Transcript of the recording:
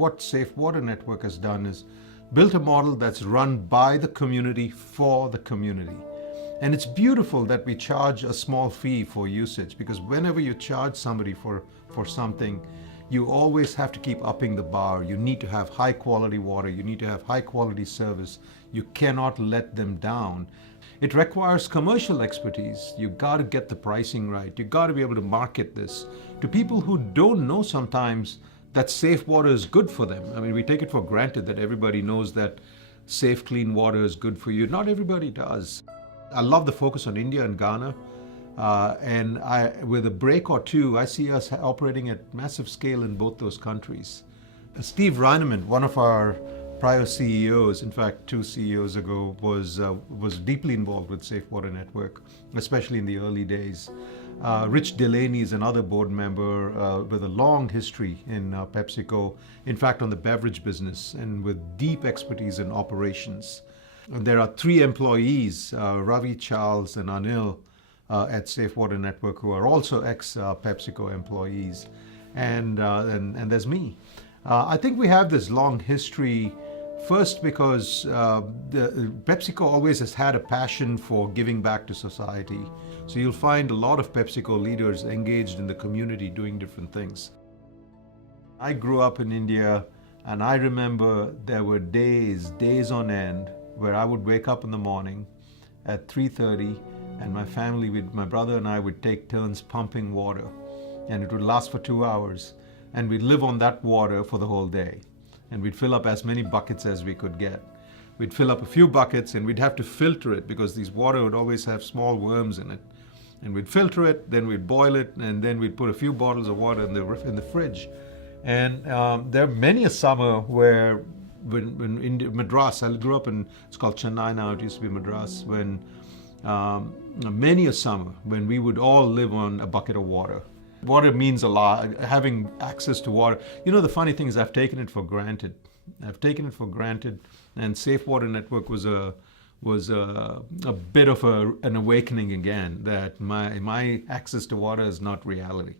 what Safe Water Network has done is built a model that's run by the community for the community. And it's beautiful that we charge a small fee for usage, because whenever you charge somebody for something, you always have to keep upping the bar. You need to have high quality water. You need to have high quality service. You cannot let them down. It requires commercial expertise. You got to get the pricing right. You got to be able to market this to people who don't know sometimes that safe water is good for them. I mean, we take it for granted that everybody knows that safe, clean water is good for you. Not everybody does. I love the focus on India and Ghana. With a break or two, I see us operating at massive scale in both those countries. Steve Reinemann, one of our prior CEOs, in fact, 2 CEOs ago, was deeply involved with Safe Water Network, especially in the early days. Rich Delaney is another board member with a long history in PepsiCo, in fact, on the beverage business, and with deep expertise in operations. And there are 3 employees, Ravi, Charles, and Anil, at Safe Water Network, who are also ex-PepsiCo employees, and there's me. I think we have this long history, first because PepsiCo always has had a passion for giving back to society. So you'll find a lot of PepsiCo leaders engaged in the community doing different things. I grew up in India, and I remember there were days on end, where I would wake up in the morning at 3:30, and my family, my brother and I would take turns pumping water, and it would last for 2 hours, and we'd live on that water for the whole day, and we'd fill up as many buckets as we could get. We'd fill up a few buckets, and we'd have to filter it because these water would always have small worms in it, and we'd filter it, then we'd boil it, and then we'd put a few bottles of water in the fridge. And there are many a summer where when in Madras, I grew up in, it's called Chennai now, it used to be Madras, when many a summer when we would all live on a bucket of water. Water means a lot, having access to water. You know, the funny thing is I've taken it for granted. And Safe Water Network was a bit of an awakening again, that my access to water is not reality.